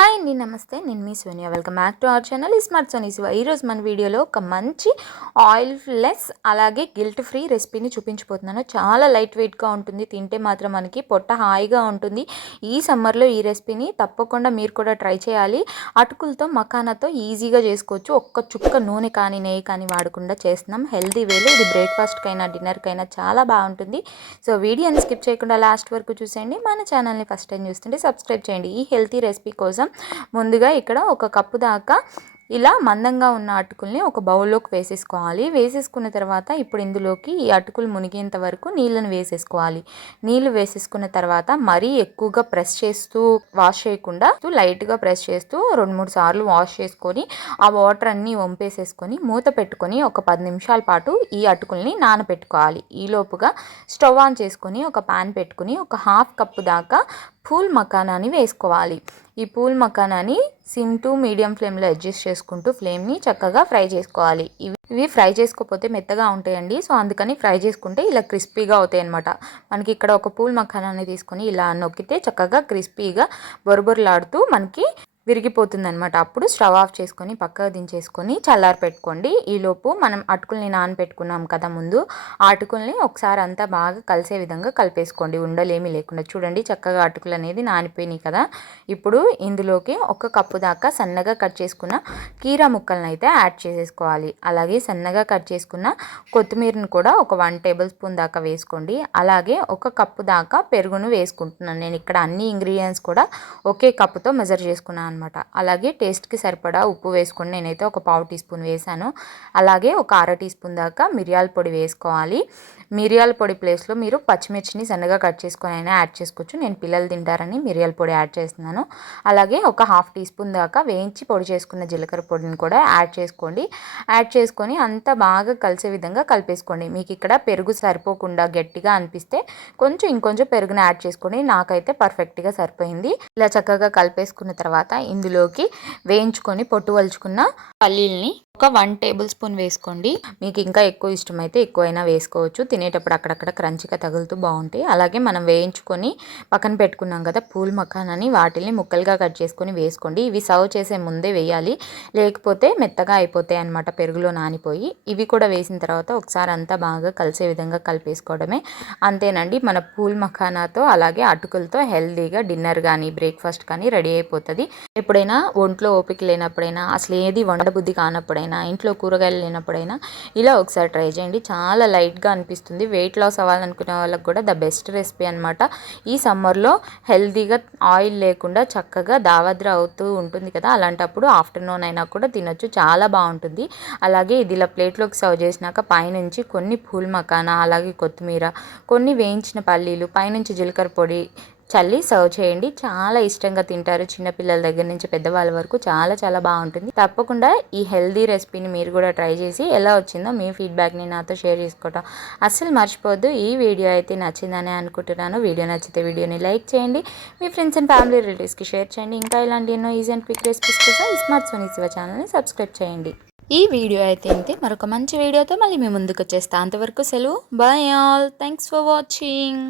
Hi అండి, నమస్తే. నేను మీ Sonia. Welcome back to our channel smart Soni Shiva. ఈరోజు మన వీడియోలో ఒక మంచి ఆయిల్ లెస్ అలాగే గిల్ట్ ఫ్రీ రెసిపీని చూపించబోతున్నాను. చాలా లైట్ వెయిట్గా ఉంటుంది, తింటే మాత్రం మనకి పొట్ట హాయిగా ఉంటుంది. ఈ సమ్మర్లో ఈ రెసిపీని తప్పకుండా మీరు కూడా ట్రై చేయాలి. అటుకులతో మకానాతో ఈజీగా చేసుకోవచ్చు. ఒక్క చుక్క నూనె కానీ నెయ్యి కానీ వాడకుండా చేస్తున్నాం. హెల్తీ వేలో ఇది బ్రేక్ఫాస్ట్కైనా డిన్నర్కైనా చాలా బాగుంటుంది. సో వీడియోని స్కిప్ చేయకుండా లాస్ట్ వరకు చూసేయండి. మన ఛానల్ని ఫస్ట్ టైం చూస్తుంటే సబ్స్క్రైబ్ చేయండి. ఈ హెల్తీ రెసిపీ కోసం ముందుగా ఇక్కడ ఒక కప్పు దాకా ఇలా మందంగా ఉన్న అటుకుల్ని ఒక బౌల్లోకి వేసేసుకోవాలి. వేసేసుకున్న తర్వాత ఇప్పుడు ఇందులోకి ఈ అటుకులు మునిగేంత వరకు నీళ్ళని వేసేసుకోవాలి. నీళ్ళు వేసేసుకున్న తర్వాత మరీ ఎక్కువగా ప్రెస్ చేస్తూ వాష్ చేయకుండా లైట్గా ప్రెస్ చేస్తూ 2-3 సార్లు వాష్ చేసుకొని ఆ వాటర్ అన్నీ వంపేసేసుకొని మూత పెట్టుకొని ఒక 10 నిమిషాల పాటు ఈ అటుకుల్ని నానబెట్టుకోవాలి. ఈలోపుగా స్టవ్ ఆన్ చేసుకొని ఒక పాన్ పెట్టుకుని ఒక హాఫ్ కప్పు దాకా పూల్ మకానాని వేసుకోవాలి. ఈ పూల్ మకానాని సిమ్ టు మీడియం ఫ్లేమ్లో అడ్జస్ట్ చేసుకుంటూ ఫ్లేమ్ని చక్కగా ఫ్రై చేసుకోవాలి. ఇవి ఫ్రై చేసుకోకపోతే మెత్తగా ఉంటాయండి. సో అందుకని ఫ్రై చేసుకుంటే ఇలా క్రిస్పీగా అవుతాయి అనమాట. మనకి ఇక్కడ ఒక పూల్ మకానాన్ని తీసుకొని ఇలా నొక్కితే చక్కగా క్రిస్పీగా బొరబొరలాడుతూ మనకి విరిగిపోతుందనమాట. అప్పుడు స్టవ్ ఆఫ్ చేసుకొని పక్కకు దించేసుకొని చల్లారి పెట్టుకోండి. ఈలోపు మనం అటుకుల్ని నానబెట్టుకున్నాం కదా ముందు, ఆ అటుకుల్ని ఒకసారి అంతా బాగా కలిసే విధంగా కలిపేసుకోండి, ఉండలేమీ లేకుండా. చూడండి చక్కగా అటుకులు అనేది నానిపోయినాయి కదా. ఇప్పుడు ఇందులోకి ఒక కప్పు దాకా సన్నగా కట్ చేసుకున్న కీరా ముక్కలను అయితే యాడ్ చేసేసుకోవాలి. అలాగే సన్నగా కట్ చేసుకున్న కొత్తిమీరను కూడా ఒక 1 టేబుల్ స్పూన్ దాకా వేసుకోండి. అలాగే ఒక కప్పు దాకా పెరుగును వేసుకుంటున్నాను. నేను ఇక్కడ అన్ని ఇంగ్రీడియంట్స్ కూడా ఒకే కప్పుతో మెజర్ చేసుకున్నాను. అలాగే టేస్ట్కి సరిపడా ఉప్పు వేసుకొని నేనైతే ఒక 1/4 టీ స్పూన్ వేసాను. అలాగే ఒక 1/2 టీ స్పూన్ దాకా మిరియాల పొడి వేసుకోవాలి. మిరియాల పొడి ప్లేస్లో మీరు పచ్చిమిర్చిని సన్నగా కట్ చేసుకొని అయినా యాడ్ చేసుకోవచ్చు. నేను పిల్లలు తింటారని మిరియాల పొడి యాడ్ చేస్తున్నాను. అలాగే ఒక 1/2 టీ స్పూన్ దాకా వేయించి పొడి చేసుకున్న జీలకర్ర పొడిని కూడా యాడ్ చేసుకోండి. యాడ్ చేసుకొని అంతా బాగా కలిసే విధంగా కలిపేసుకోండి. మీకు ఇక్కడ పెరుగు సరిపోకుండా గట్టిగా అనిపిస్తే ఇంకొంచెం పెరుగుని యాడ్ చేసుకోండి. నాకైతే పర్ఫెక్ట్గా సరిపోయింది. ఇలా చక్కగా కలిపేసుకున్న తర్వాత ఇందులోకి వేయించుకొని పొట్టు వలుచుకున్న పల్లీల్ని ఒక 1 టేబుల్ స్పూన్ వేసుకోండి. మీకు ఇంకా ఎక్కువ ఇష్టమైతే ఎక్కువైనా వేసుకోవచ్చు. తినేటప్పుడు అక్కడక్కడ క్రంచిగా తగులుతూ బాగుంటాయి. అలాగే మనం వేయించుకొని పక్కన పెట్టుకున్నాం కదా పూల్ మకానాని, వాటిని ముక్కలుగా కట్ చేసుకొని వేసుకోండి. ఇవి సర్వ్ చేసే ముందే వేయాలి, లేకపోతే మెత్తగా అయిపోతాయి అన్నమాట పెరుగులో నానిపోయి. ఇవి కూడా వేసిన తర్వాత ఒకసారి అంతా బాగా కలిసే విధంగా కలిపేసుకోవడమే. అంతేనండి, మన పూల్ మకానాతో అలాగే అటుకులతో హెల్తీగా డిన్నర్ కానీ బ్రేక్ఫాస్ట్ కానీ రెడీ అయిపోతుంది. ఎప్పుడైనా ఒంట్లో ఓపిక లేనప్పుడైనా, అసలు ఏది వండబుద్ధి కానప్పుడైనా, ఇంట్లో కూరగాయలు లేనప్పుడైనా ఇలా ఒకసారి ట్రై చేయండి. చాలా లైట్గా అనిపిస్తుంది. వెయిట్ లాస్ అవ్వాలనుకునే వాళ్ళకి కూడా ద బెస్ట్ రెసిపీ అనమాట. ఈ సమ్మర్లో హెల్తీగా ఆయిల్ లేకుండా చక్కగా దావద్ర అవుతూ ఉంటుంది కదా, అలాంటప్పుడు ఆఫ్టర్నూన్ అయినా కూడా తినొచ్చు, చాలా బాగుంటుంది. అలాగే ఇది ఇలా ప్లేట్లోకి సర్వ్ చేసినాక పైనుంచి కొన్ని పూల్ మకానా, అలాగే కొత్తిమీర, కొన్ని వేయించిన పల్లీలు, పైనుంచి జీలకర్ర పొడి చల్లి సర్వ్ చేయండి. చాలా ఇష్టంగా తింటారు, చిన్నపిల్లల దగ్గర నుంచి పెద్దవాళ్ళ వరకు. చాలా చాలా బాగుంటుంది. తప్పకుండా ఈ హెల్దీ రెసిపీని మీరు కూడా ట్రై చేసి ఎలా వచ్చిందో మీ ఫీడ్బ్యాక్ని నాతో షేర్ చేసుకోవటం అస్సలు మర్చిపోవద్దు. ఈ వీడియో అయితే నచ్చిందని అనుకుంటున్నాను. వీడియో నచ్చితే వీడియోని లైక్ చేయండి, మీ ఫ్రెండ్స్ అండ్ ఫ్యామిలీ రిలేటివ్స్కి షేర్ చేయండి. ఇంకా ఇలాంటి ఎన్నో ఈజీ అండ్ క్విక్ రెసిపీస్ కోసం స్మార్ట్ సోనీ శివ ఛానల్ని సబ్స్క్రైబ్ చేయండి. ఈ వీడియో అయితే ఇంతే. మరొక మంచి వీడియోతో మళ్ళీ మీ ముందుకు వచ్చేస్తా. అంతవరకు సెలవు. Bye all. Thanks for watching.